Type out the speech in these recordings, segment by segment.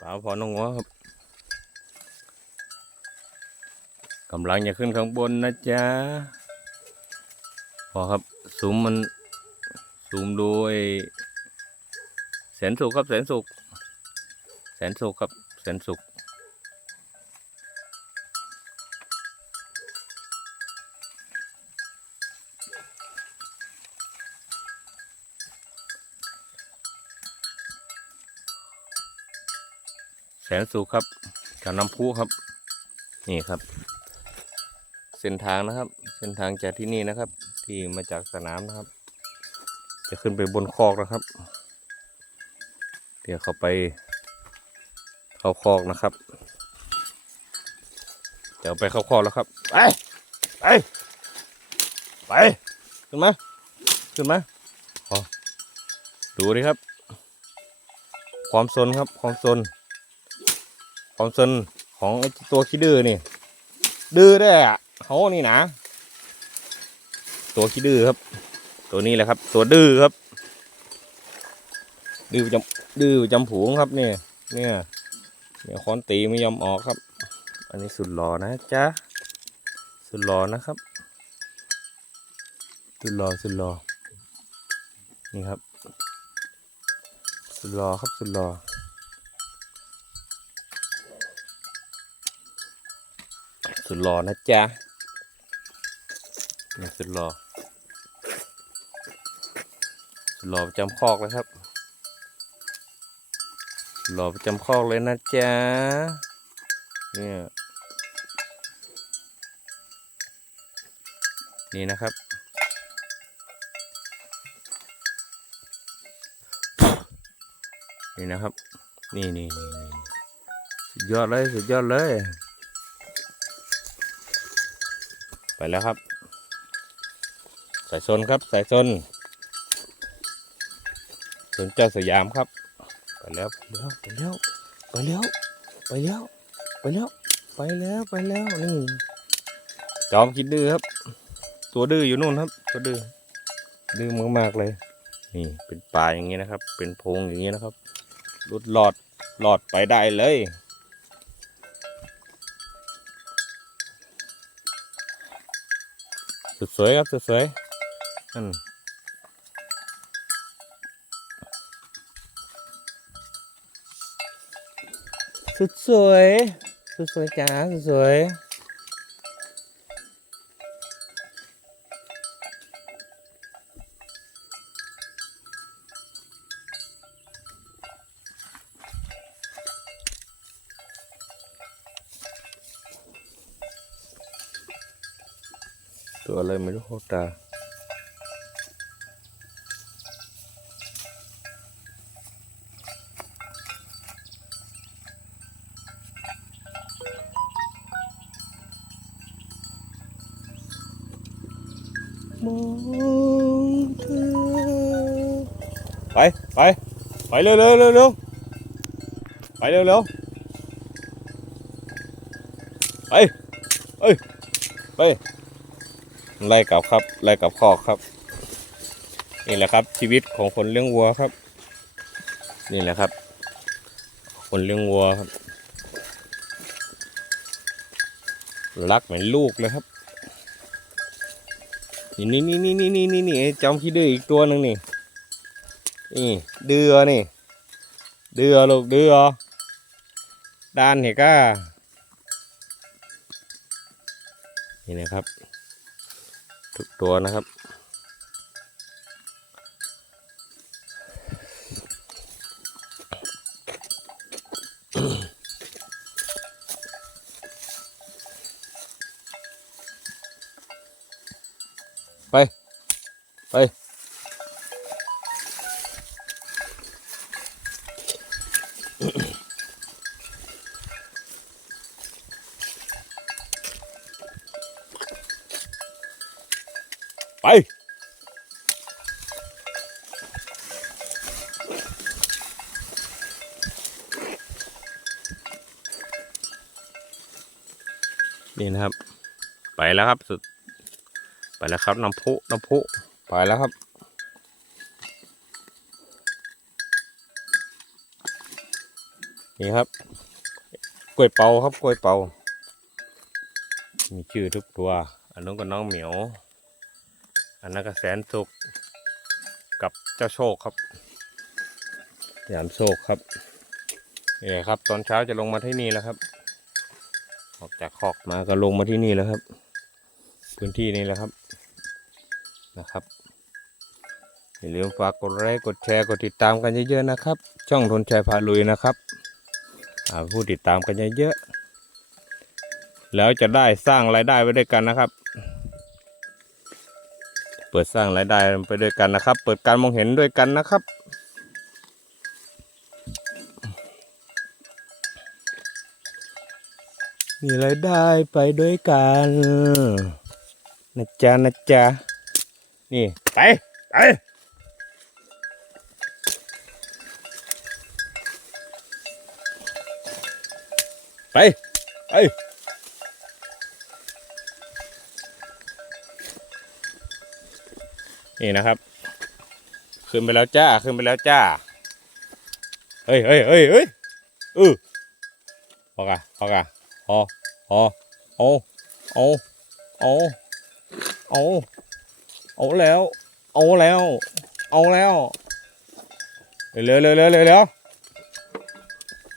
ป่าพอน้องหัวครับกำลังจะขึ้นข้างบนนะจ๊ะพอครับซูมมันซูมด้วยแสนสุกครับแสนสุกแสนสุกครับแสนสุก แสนสุขครับกับน้ำพุครับ นี่ครับ เส้นทางนะครับ เส้นทางจากที่นี่นะครับ ที่มาจากสนามนะครับ จะขึ้นไปบนคอกนะครับ เดี๋ยวเขาไปเข้าคอกนะครับเดี๋ยวไปเข้าคอกแล้วครับไปไปไปขึ้นมาขึ้นมาขอดูดิครับ ความซนครับความซน ความซนของตัวขี้ดื้อนี่ ดื้อได้อะเขานี่นะ ตัวขี้ดื้อครับ ตัวนี้แหละครับ ตัวดื้อครับ ดื้อจำดื้อจำผูงครับเนี่ยเนี่ยเนี่ยคอนตีไม่ยอมออกครับ อันนี้สุดหล่อนะจ๊ะสุดหล่อนะครับ สุดหล่อสุดหล่อนี่ครับ สุดหล่อครับสุดหล่อ ดหล่อนะจ๊ะนี่สุดหล่อสุดหล่อประจำคอกเลยครับหล่อประจำคอกเลยนะจ๊ะเนี่ยนี่นะครับนี่นะครับ นี่นี่นี่สุดยอดเลย สุดยอดเลย ไปแล้วครับใส่ยชนครับใส่ยชนสนเจ้าสยามครับ ไปแล้วไปแล้วไปแล้วไปแล้วไปแล้วไปแล้วไปแล้วนี่จอมคิดดื้อครับ ตัวดื้ออยู่นู่นครับ ตัวดื้อดื้อมากๆเลย นี่เป็นป่าอย่างนี้นะครับ เป็นโพงอย่างนี้นะครับรุดหลอดหลอดไปได้เลย สุดสวยครับสุดสวยนั่นสุดสวยสุดสวยจ้าสุดสวย gọi lên mới hỗ trợ phải phải. Phải lưu lưu lưu lưu phải lưu lưu phải. Ơi phải ไล่กลับครับ ไล่กลับคอกครับนี่แหละครับ ชีวิตของคนเลี้ยงวัวครับ นี่แหละครับ คนเลี้ยงวัวครับ รักเหมือนลูกเลยครับนี่นี่นี่นี่นี่นี่นี่จอมขี้ดื้ออีกตัวหนึ่งนี่นี่เดือนี่ เดือลูกเดือด้านเห็นก็นี่นะครับ ทุกตัวนะครับ ไป ไปไป นี่นะครับ ไปแล้วครับสุด ไปแล้วครับน้ำพุน้ำพุไปแล้วครับนี่ครับกล้วยเปาครับกล้วยเปา มีชื่อทุกตัว อันนู้นก็น้องเหมียว อันนั้นก็แสนสุขกับเจ้าโชคครับยามโชคครับนี่ครับ ตอนเช้าจะลงมาที่นี่แล้วครับ ออกจากคอกมาก็ลงมาที่นี่แล้วครับ พื้นที่นี้แหละครับนะครับอย่าลืมฝากกดไลค์กดแชร์กดติดตามกันเยอะๆนะครับ ช่องทนชัยพาลุยนะครับผู้ติดตามกันเยอะๆแล้วจะได้สร้างรายได้ไปด้วยกันนะครับ เปิดสร้างรายได้ไปด้วยกันนะครับ เปิดการมองเห็นด้วยกันนะครับ มีรายได้ไปด้วยกันนะจ๊ะนะจ๊ะนี่ ไปไปไปไปนี่นะครับ ขึ้นไปแล้วจ้า ขึ้นไปแล้วจ้า เฮ้ยเฮ้ยเฮ้ยเฮ้ยเออพอกะพอกะ พอพอเอาเอาเอาเอาเอาแล้ว เอาแล้ว เอาแล้วเร็วเร็วเร็วเร็วเร็ว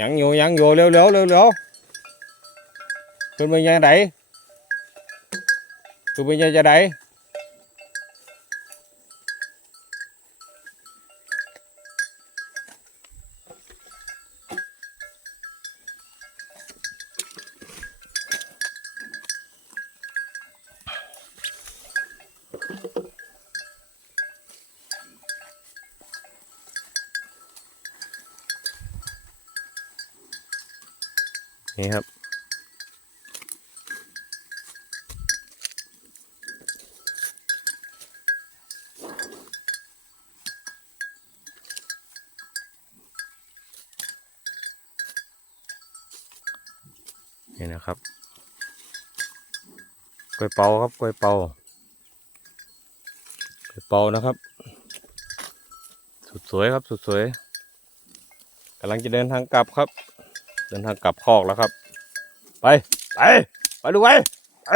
ยังอยู่ยังอยู่เร็วเร็วเร็วเร็วขึ้นไปยังไงขึ้นไปยังจะได นี่ครับ นี่นะครับกล้วยเปาครับกล้วยเปากล้วยเปานะครับ สุดสวยครับสุดสวยกำลังจะเดินทางกลับครับ เดินทางกลับคอกแล้วครับ ไป ไป ไปดูไว้ไป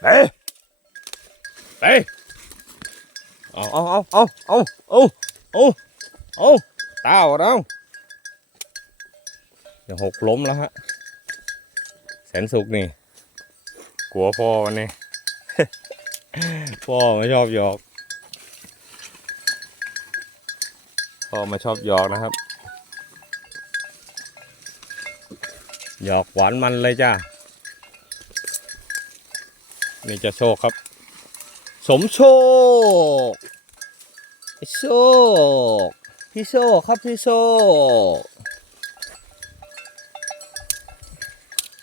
ไปไปเอาเอาเอาเอาเอาเอาเอาเอาตาวเราเดี๋ยวหกล้มแล้วฮะ แสนสุกนี่ กลัวพ่อวันนี้ พ่อไม่ชอบหยอก พ่อมาชอบหยอกนะครับ หยอกหวานมันเลยจ้านี่จะโชคครับ สมโชคโชคพี่โชคครับพี่โชค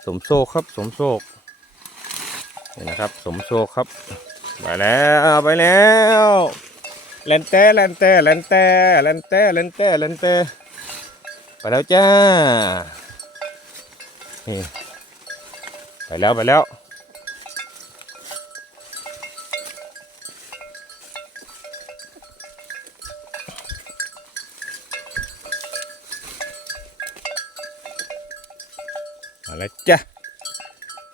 สมโชคครับ สมโชคนี่นะครับ สมโชคครับ ไปแล้วไปแล้ว แลนเต้แลนเต้แลนเต้แลนเต้แลนเต้แลนเต้ไปแล้วจ้านี่ไปแล้วไปแล้วมาแล้วจ้ะ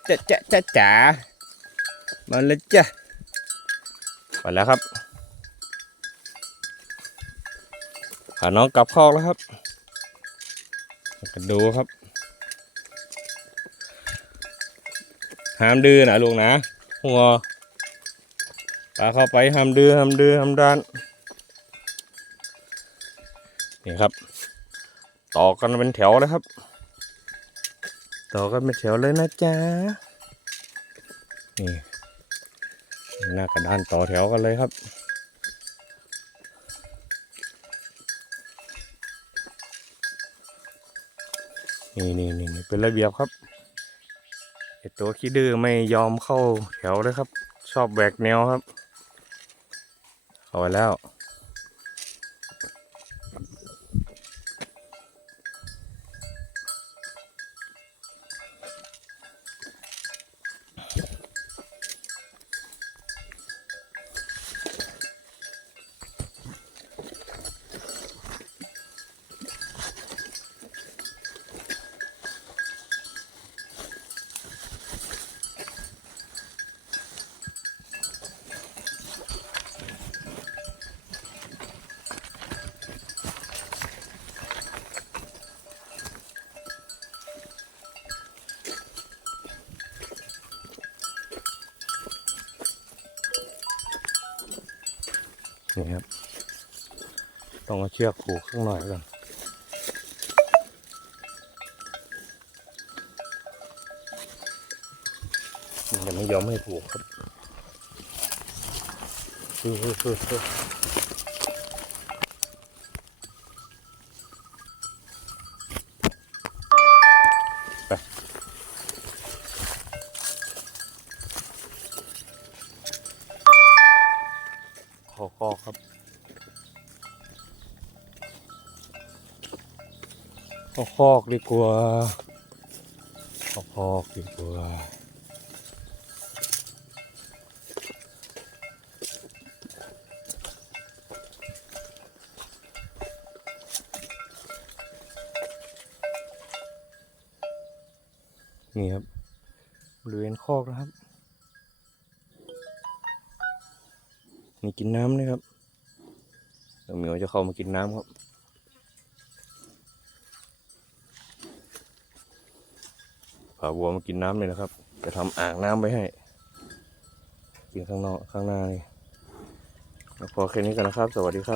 จ้ะจ้ะจ้ะจ๋ามาแล้วจ้ะไปแล้วครับ พาน้องกลับคอกแล้วครับกันดูครับ ห้ามดื้อนะลูกนะหัวปลาเข้าไปห้ามดื้อห้ามดื้อห้ามด้าน นี่ครับ ต่อกันเป็นแถวเลยครับ ต่อกันเป็นแถวเลยนะจ๊ะ นี่หน้ากระดานต่อแถวกันเลยครับ นี่นี่นี่เป็นระเบียบครับไอตัวขี้ดื้อไม่ยอมเข้าแถวเลยครับ ชอบแบกแนวครับ เข้าไปแล้ว นี่ครับ ต้องเอาเชือกผูกข้างหน่อยก่อนมันจะไม่ยอมให้ผูกครับคือคือคือ เอาคอกดีกว่าเอาคอกดีกว่านี่ครับบริเวณคอกนะครับ มีกินน้ำนะครับเดี๋ยวเหมียวจะเข้ามากินน้ำครับ ฝาวัวมากินน้ำเลยนะครับ จะทำอ่างน้ำไว้ให้ กินข้างนอกข้างหน้านี่แล้วพอแค่นี้กันนะครับ สวัสดีครับ